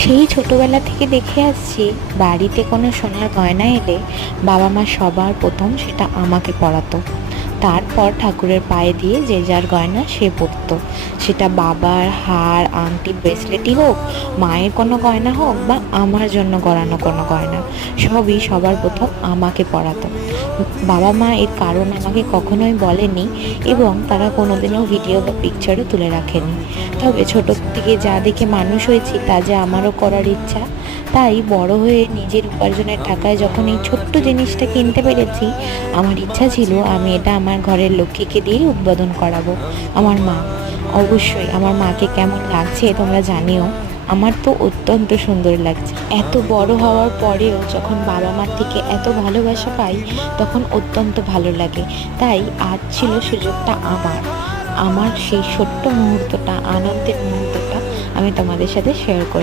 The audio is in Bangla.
সেই ছোটবেলা থেকে দেখে আসছি, বাড়িতে কোনো সোনার গয়না এলে বাবা মা সবার প্রথম সেটা আমাকে পরাতো। তারপর ঠাকুরের পায়ে দিয়ে যে যার গয়না সে পরতো। সেটা বাবার হার, আংটি, ব্রেসলেটই হোক, মায়ের কোনো গয়না হোক, বা আমার জন্য গড়ানো কোনো গয়না, সবই সবার প্রথম আমাকে পরাতো। বাবা মা এর কারণ আমাকে কখনোই বলেনি, এবং তারা কোনোদিনও ভিডিও বা পিকচারও তুলে রাখেনি। তবে ছোট থেকে যা দেখে মানুষ হয়েছি তা যে আমারও করার ইচ্ছা। তাই বড় হয়ে নিজের উপার্জনের টাকায় যখন এই ছোট্ট জিনিসটা কিনতে পেরেছি, আমার ইচ্ছা ছিল আমি এটা আমার ঘরের লক্ষ্মীকে দিয়েই উদ্বোধন করাবো। আমার মা, অবশ্যই আমার মাকে কেমন লাগছে তোমরা জানিও। আমার তো অত্যন্ত সুন্দর লাগছে। এত বড় হওয়ার পরেও যখন বাবা মার থেকে এত ভালোবাসা পাই, তখন অত্যন্ত ভালো লাগে। তাই আজ ছিল সুযোগটা আমার, আমার সেই ছোট্ট মুহূর্তটা, আনন্দের মুহূর্তটা আমি তোমাদের সাথে শেয়ার করে